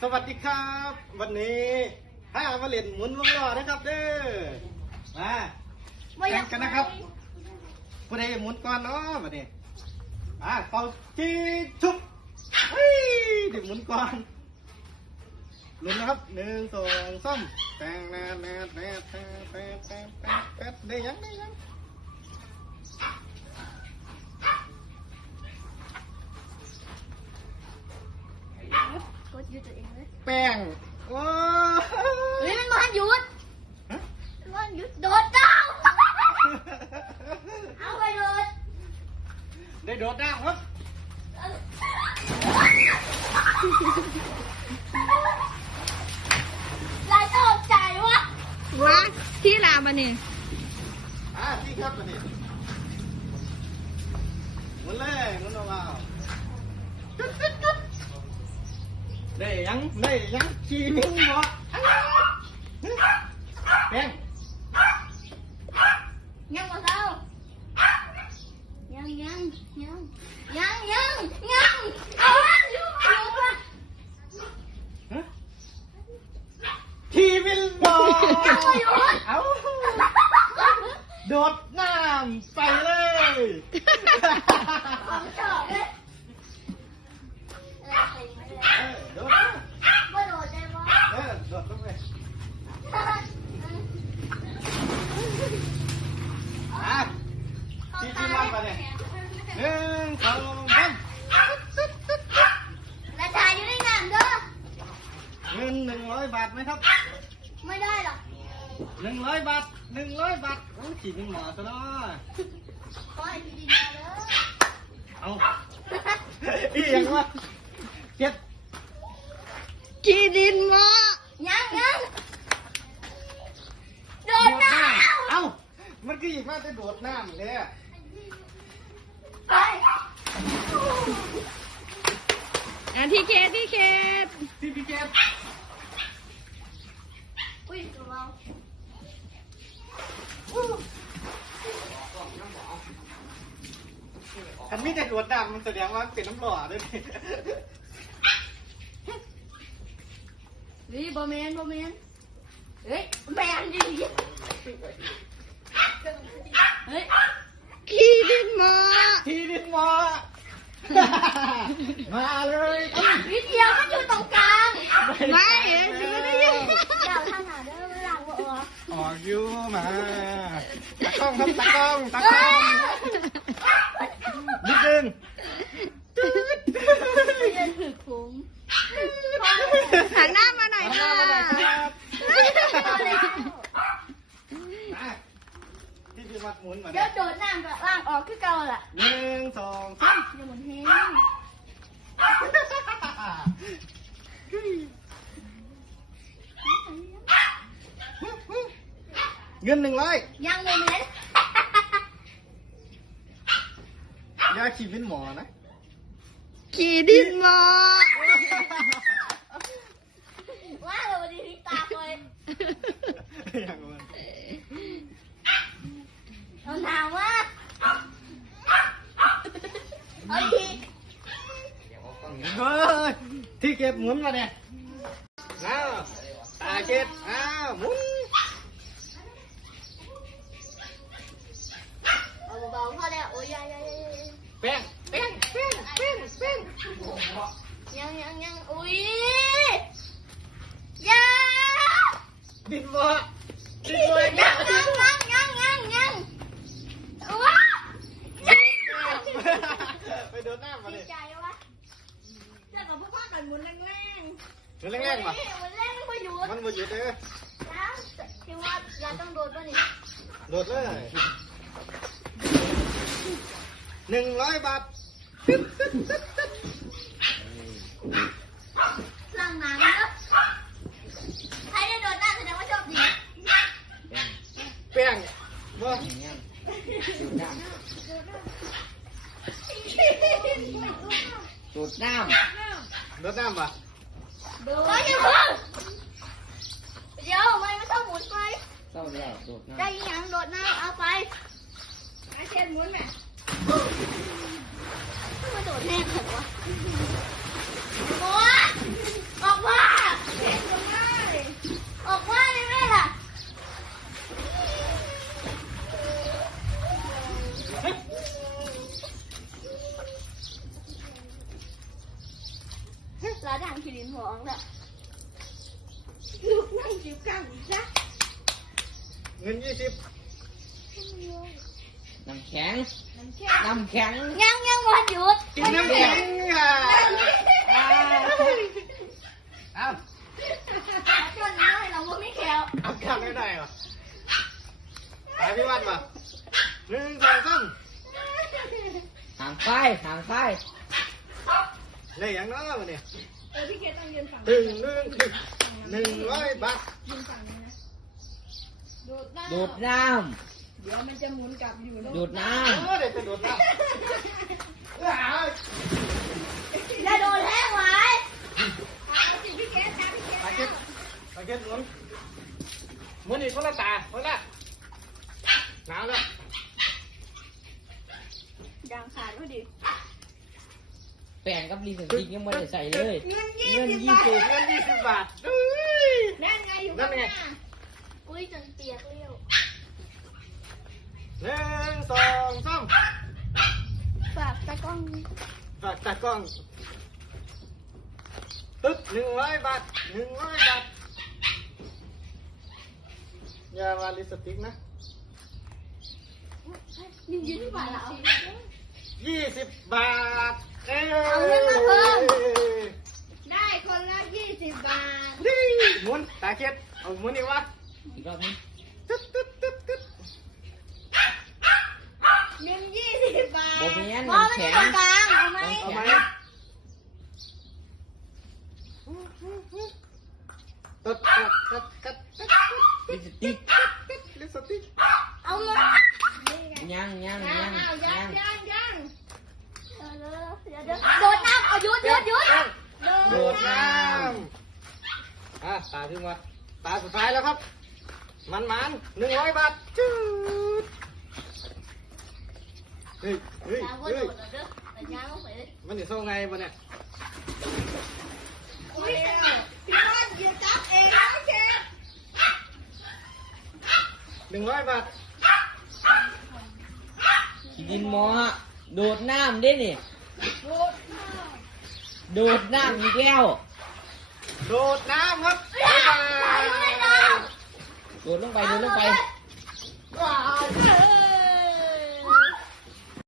สวัสดีครับ วันนี้ให้อามาเล่นหมุนวงล้อนะครับเด้อมาแข่งกันนะครับผู้ใดหมุนก่อนเนาะวันนี้มาเป่าจีชุบเฮ้ยเดี๋ยวหมุนก่อนลุ้นนะครับหนึ่งสองสามแตงแนนแนนแนนแตงแตงแตงแตงแตงได้ยังได้ยัง กด ยืดตัวเองเลยแป้งโอ้เฮ้ยมันมันหยุดฮะมันหยุดโดดดาวเอาไปโดดได้โดดน้ำครับลายตกใจวะว้าที่ลามานี่อ่าที่ครับวันนี้หมุนเลยหมุนเอาเอาจุดจุดจุด ได้ยังได้ยังขี่นิ้วเหรอแป้งยังมาเท้ายังยังยังยังยังยังเอาวะอยู่อยู่วะ ฮะขี่วิลบอ ยังมาอยู่วะ เอาโดดน้ำไปเลย ของชอบเลยเออ เออโดดน้ ไม่โดดได้ปะำเออโดดลงไปอะที่ที่ว่าไปเนี่ยหนึ่งสองสาม ราชาอยู่ในน้ำเด้อ เงินหนึ่งร้ อยบาทไหมครับไม่ได้หรอกหนึ่งร้อยบาทหนึ่งร้อยบาทโอ้ยขี่เป็นหมอซะเนาะขอให้พี่ดีมาเด้อเอาอีหยังวะเจ็ดกีดินวะยังยังโดโดดดน้น้ำเอ้ามันก็อีกมาจะโดดน้ำเลยอะำไปอะที่เคสที่เคสพี่พี่เจ็ด อุ้ยตัวเราอันนี้แต่โดดน้ำมันแสดงว่าเป็นน้ำหล่อด้วยนี่เฮ้ยบอแมนบอแมนเฮ้ยแมนดิเฮ้ยกีดินวะทีนิดหมอมาเลยเอ้ยวิเดียวมันอยู่ตรงกลาง ไม่เอ๋จะไม่ได้ยิน เดี๋ยวทางหาเด้อหลังบ่ออก ออกอยู่มาตะกล้อง ครับตะกล้องตะกล้องนิดนึงเดินถือคุ้มหันหน้ามาหน่อยเอาค่ะมาหน่อยครับพอแล้วมาพี่พี่มัดหมุนมาเดี๋เนี่ยวยโดดน้ำกับล่างออกคือเก่าล่ะหนึ่งสองสามอย่าหมุนแห้งเงินหนึ่งร้อยยังโมเมนต์ ยา ขีดเป็นหมอนะ กีดินวะว่าเราวันนี้พี่ตาเลยอย่างมันเราถามว่าเอาอีกเฮ้ยที่เก็บหมุนมาเนี่ยอ้าวตาเก็บอ้าวหมุน เอาเบาๆพอแล้วโอ้ยยังยัง แป้งแป้งแป้งแป้งแป้ง ยังยังยังอุ้ยยังดินบ่ดินบ่ยังยังยังยังยังว้าไปโดนหน้ามาดีเลยใจวะเจ้ากับพวกพ่อกันหมุนแรงหมุนๆแรงๆป่ะหมุนแรงไม่หยุดมันมาหยุดเลยแล้วคิดว่าเราต้องโดนป่ะนี่โดดเลยหนึ่งร้อยบาทหลังหนังเนอะใครได้โดนหน้าแสดงว่าโชคดี แป้งบ่ สูดน้โดดน้ำป่ะโดนไม่ยังเพิ่งเดี๋ยวไม่ไม่ต้องหมุนไปำเศร้าแล้วสูดน้ำได้อีหยังโดดหน้าเอาไปไอเชนหมุนแม่ทำไมโดดแน่ขนาดวะโอ๊ยออกมา นั่งขีดินหองละลูกนั่งจิบกังจ้ะเงินยี่สิบน้ำแข็ง น้ำแข็งน้ำแข็งยังยังวันหยุดกินน้ำแข็งอะเอาจนน้อยเราไม่แขวเอากลับไม่ได้หรอไปพี่วัดมาหนึ่งสองสามหางไฟหางไฟเลยอย่างน้อยวันนี้เออพี่เกดต้องยืนฝั่งถึงหนึ่งหนึ่งร้อยบาทยืนฝั่งนี้นะดูดน้ำดูดน้เดี๋ยวมันจะหมุนกลับอยู่ำดูดน้เออเดี๋ยวจะโดดน้ำอ้าว จะโดนแห้งไว้เอาสิพี่เกดตามพี่เกด ไปเก็บไปเก็บหมุนหมุนอีกคนละตาคนละหนาวแล้ว ยางขาดพอดีำ แป้งกับลิปสติกยังไม่ได้ใส่เลย เงินยี่เงินสิบยี่บาทสิบเงินยี่สิบบาทอุ้ยนั่นไงอยู่นั่ข้างนหไงน้าอุ้ยจนเปียกเลี้ยวหนึ่งสองสามฝากตะกล้องฝากตากล้องตึ๊ดหนึ่งร้อยบาทหนึ่งร้อยบาทอย่าวาลิปสติกนะยืนยืนที่ฝ่ายเรายี่สิบบาท เอ้ยเอาเงินมาเพิ่ม ได้คนละยี่สิบบาท นี่หมุนตาเก็บเอาหมุนอีกวะอีกรอบนี้ตึ๊ดตึ๊ดตึ๊ดตึ๊ดเงินยี่สิบบาทโบเมียนพอม่น้ำแข็งตรงกลางเอาไหมเอาไหมตึ๊ดตึ๊ดตึ๊ดตึ๊ดตึ๊ดลิปสติกตึ๊ดลิปสติกเอามายังยังยัยังงเอายัยัง ง ยังยังเดี๋ยวเดี๋ยวโดดน้ำเอาหยุดหยุดหยุด โดดน้ำอะ ตาถึงวะตาสุดท้ายแล้วครับ มันมันหนึ่งร้อยบาทจืดเฮ้ยเฮ้ยน้ำก็เฮ้โดยดแล้วเด้อแต่น้ำก็เปิดมันจะโซ่ไงบนเนี่ยอุ้ยพี่บ้านยืนจับเองนะเชฟหนึ่งร้อยบาทขีดินหมอโดดน้ำดินี่โดดโดดน้ำอีกแล้ว โดดน้ำครับบ๊ายบายโดดลงไปโดดลงไป ว้าว